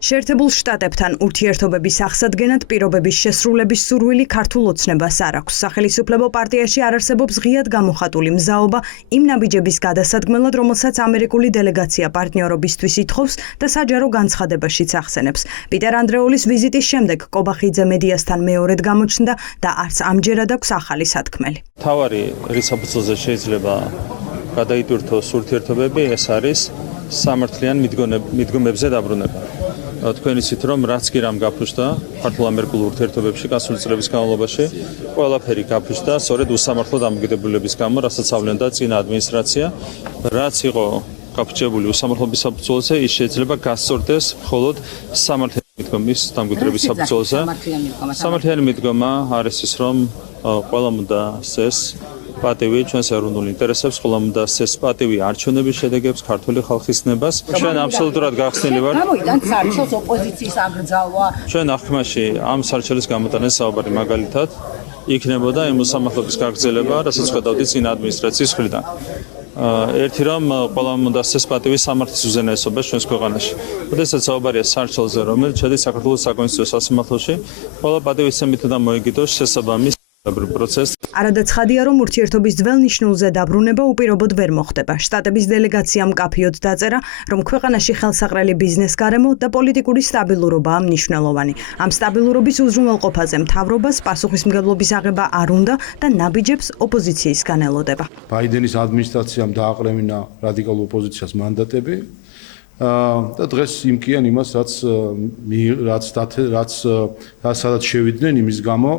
შეერთებულ შტატებთან ურთიერთობების აღსადგენად პირობების შესრულების სურვილი ქართულ ოცნებას არ აქვს. სახელმწიფო პარტიაში არ არსებობს ღიად გამოხატული მზაობა იმ ნაბიჯების გადასადგმელად, რომელსაც ამერიკული დელეგაცია პარტნიორობისთვის ითხოვს და საჯარო განცხადებაშიც ახსენებს. პიტერ ანდრეულის ვიზიტის შემდეგ კობახიძე მედიასთან მეორედ გამოჩნდა და არც ამჯერად აქვს ახალი სათქმელი. თავარი რის საფუძველზე შეიძლება გადაიტვირთოს ურთიერთობები, ეს არის სამართლიან მიდგომებზე დაბრუნება. თქვენ იცით, რომ რაც კი რამ გაფუძნდა ქართულ-ამერიკულ ურთიერთობებში გასული წლების განმავლობაში, ყველაფერი გაფუძნდა სწორედ უსამართლო დამოკიდებულების გამო, რასაც ავლენდა წინა ადმინისტრაცია, რაც იყო გაფუძნებული უსამართლობის საფუძველზე, ის შეიძლება გასწორდეს მხოლოდ სამართლიანი მიდგომის დამკვიდრების საფუძველზე. სამართლიანი მიდგომა არის ის, რომ ყველამ უნდა სცეს პატივი ჩვენს ეროვნულ ინტერესებს, ყველამ უნდა სცეს პატივი არჩევნების შედეგებს, ქართული ხალხის ნებას. ჩვენ აბსოლუტურად გახსნილი ვართ. გამოიდან სარჩელს ოპოზიციის აკრძალვა. ჩვენ აღქმაში ამ სარჩელის გამოტანას საუბარი მაგალითად იქნებოდა იმ უსამართლობის გაგრძელება, რასაც ხედავდით წინა ადმინისტრაციის მხრიდან. ერთი რომ ყველამ უნდა სცეს პატივი სამართლის უზენაესობას ჩვენს ქვეყანაში. როდესაც საუბარია სარჩელზე, რომელიც შედის საქართველოს საკონსტიტუციო სასამართლოში, ყველა პატივისცემით უნდა მოიგიდოს შესაბამის პროცესს. არადაცხადია, რომ ურთიერთობის ძველ ნიშნულზე დაბრუნება უპირობოდ ვერ მოხდება. შტატების დელეგაციამ მკაფიოდ დაწერა, რომ ქვეყანაში ხელსაყრელი ბიზნეს გარემო და პოლიტიკური სტაბილურობაა მნიშვნელოვანი. ამ სტაბილურობის უზრუნველყოფაზე მთავრობას პასუხისმგებლობის აღება არ უნდა და ნაბიჯებს ოპოზიციისგან ელოდება. ბაიდენის ადმინისტრაციამ დააყრევინა რადიკალურ ოპოზიციას მანდატები და დღეს იმკიან იმას, სადაც შევიდნენ იმის გამო,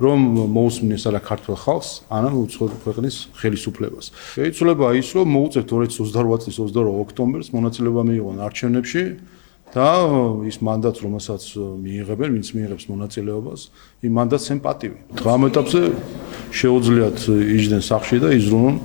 რომ მოусმინეს არა ქართულ ხალხს, არა უცხოურ ქვეყნის ხელისუფლებას. შეიძლება ის, რომ მოუწევთ 2028 წლის 28 ოქტომბერს მონაწილეობა მიიღონ არჩევნებში და ის მანდატს, რომელსაც მიიღებენ, ვინც მიიღებს მონაწილეობას, იმ მანდატს ემ პატივი. დღამ ეტაპზე შეუძლიათ იჯდნენ სახლში და იზრუნონ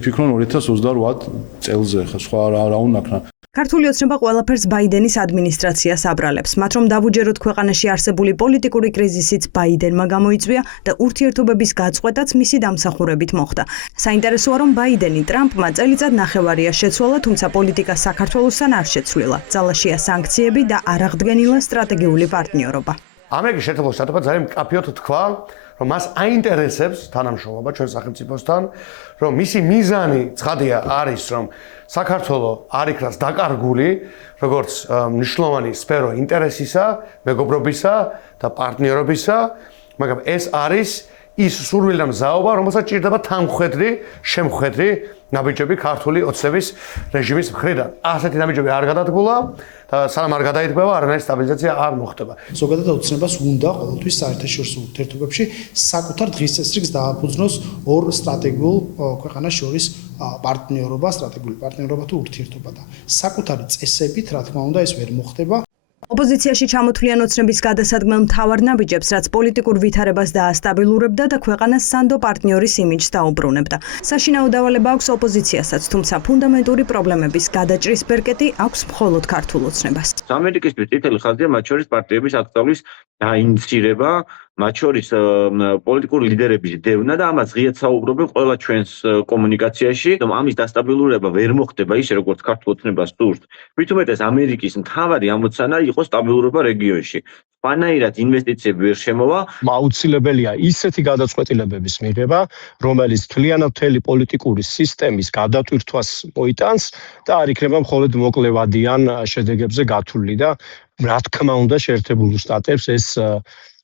იფიქრონ 2028 წელზე, ხა სხვა რა უნდა ქნა. ქართული ოცნება ყველაფერს ბაიდენის ადმინისტრაციას აბრალებს. მათ რომ დავუჯეროთ ქვეყანაში არსებული პოლიტიკური კრიზისიც ბაიდენმა გამოიწვია და ურთიერთობების გაწყვეტაც მისი დამსახურებით მოხდა. საინტერესოა, რომ ბაიდენი ტრამპმა წელიწად ნახევარია შეცვალა, თუმცა პოლიტიკა საქართველოსთან არ შეცვლილა. ძალაშია სანქციები და არ აღდგენილა სტრატეგიული პარტნიორობა. ამერიკის შეერთებულ შტატებმა ძალიან მკაფიოდ თქვა, რომ მას აინტერესებს თანამშრომლობა ჩვენ სახელმწიფოსთან, რომ მისი მიზანი ცხადია არის, რომ საქართველო არ იქნას დაკარგული, როგორც მნიშვნელოვანი სფერო ინტერესისა, მეგობრობისა და პარტნიორობისა, მაგრამ ეს არის ის სურვილი და მზაობა, რომელსაც ჭირდება თანმხედრი, შემხედრი ნაბიჯები ქართული ოცნების რეჟიმის მხრიდან. ასეთი ნაბიჯები არ გადადგულა და სანამ არ გადაიდგება, არანაირი სტაბილიზაცია არ მოხდება. ზოგადად ოცნებას უნდა ყოველთვის საერთაშორისო ურთიერთობებში საკუთარ დღის წესრიგს დააფუძნოს ორ სტრატეგიულ ქვეყანას შორის პარტნიორობა, სტრატეგიული პარტნიორობა თუ ურთიერთობა და საკუთარი წესებით, რა თქმა უნდა, ეს ვერ მოხდება. ოპოზიციაში ჩამოთვლიან ოცნების გადასადგმელ მთავარ ნაბიჯებს, რაც პოლიტიკურ ვითარებას დაასტაბილურებდა და ქვეყანას სანდო პარტნიორის იმიჯს დაუბრუნებდა. საშინაო დავალება აქვს ოპოზიციასაც, თუმცა ფუნდამენტური პრობლემების გადაჭრის ბერკეტი აქვს მხოლოდ ქართულ ოცნებას. ამერიკისთვის წითელი ხაზია მათ შორის პარტიების აქტივობის დაინიცირება, მათ შორის პოლიტიკური ლიდერების დევნა და ამას ღიად საუბრობენ ყველა ჩვენს კომუნიკაციაში, რომ ამის დასტაბილურება ვერ მოხდება ისე როგორც ქართულ ოცნებას სურს. მით უმეტეს ამერიკის მთავარი ამოცანა იყო სტაბილურობა რეგიონში. სვანაირად ინვესტიციები ვერ შემოვა. აუცილებელია ისეთი გადაწყვეტილებების მიღება, რომელიც მთლიანად მთელი პოლიტიკური სისტემის გადატვირთვას მოიტანს და არ იქნება მხოლოდ მოკლევადიან შედეგებზე გათვლილი და რა თქმა უნდა შეერთებულ შტატებს ეს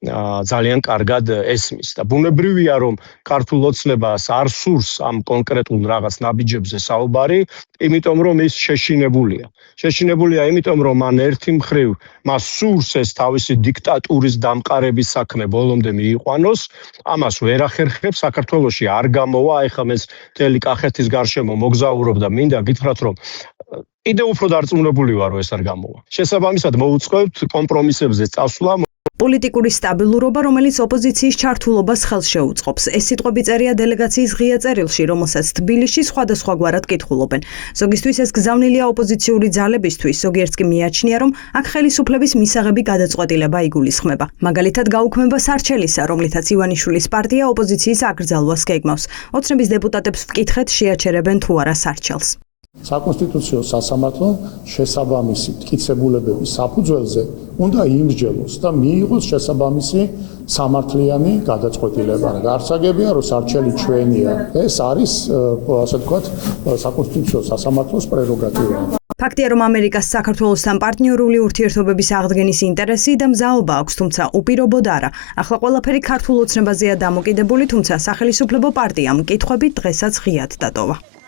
ძალიან კარგად ესმის და ბუნებრივია რომ ქართულ ოცნებას არ სურს ამ კონკრეტულ რაღაც ნაბიჯებზე საუბარი, იმიტომ რომ ის შეშინებულია. შეშინებულია იმიტომ რომ მან ერთი მხრივ მას სურს ეს თავისი დიქტატურის დამყარების საქმე ბოლომდე მიიყვანოს, ამას ვერ ახერხებს, საქართველოში არ გამოვა, ეხლა ეს მთელი კახეთის გარშემო მოგზაურობდა, მინდა გითხრათ რომ კიდევ უფრო დარწმუნებული ვარო ეს არ გამოვა. შესაბამისად მოუწყევთ კომპრომისებზე წასვლა. პოლიტიკური სტაბილურობა, რომელიც ოპოზიციის ჩართულობას ხელს შეუწყობს. ეს სიტყვები წერია დელეგაციის ღია წერილში, რომელსაც თბილისში სხვადასხვაგვარად კითხულობენ. ზოგისთვის ეს გზავნილია ოპოზიციური ძალებისთვის, ზოგიერთს კი მიაჩნია, რომ აქ ხელისუფლების მისაღები გადაწყვეტილება იგულისხმება. მაგალითად, გაუქმება სარჩელისა, რომლითაც ივანიშვილის პარტია ოპოზიციის აკრძალვას გეგმავს. ოცნების დეპუტატებს ვკითხეთ, შეაჩერებენ თუ არა სარჩელს. საკონსტიტუციო სასამართლო შესაბამისი მტკიცებულებების საფუძველზე უნდა იმსჯელოს და მიიღოს შესაბამისი სამართლიანი გადაწყვეტილება. გარსაგებია, რომ სარჩელი ჩვენია. ეს არის, ასე ვთქვათ, საკონსტიტუციო სასამართლოს პრეროგატივა. ფაქტია, რომ ამერიკას საქართველოსთან პარტნიორული ურთიერთობების აღდგენის ინტერესი და მზაობა აქვს, თუმცა უპირობოდ არა. ახლა ყველაფერი ქართულ ოცნებაზეა დამოკიდებული, თუმცა სახელმწიფო პარტიამ კითხვები დღესაც ღიად დატოვა.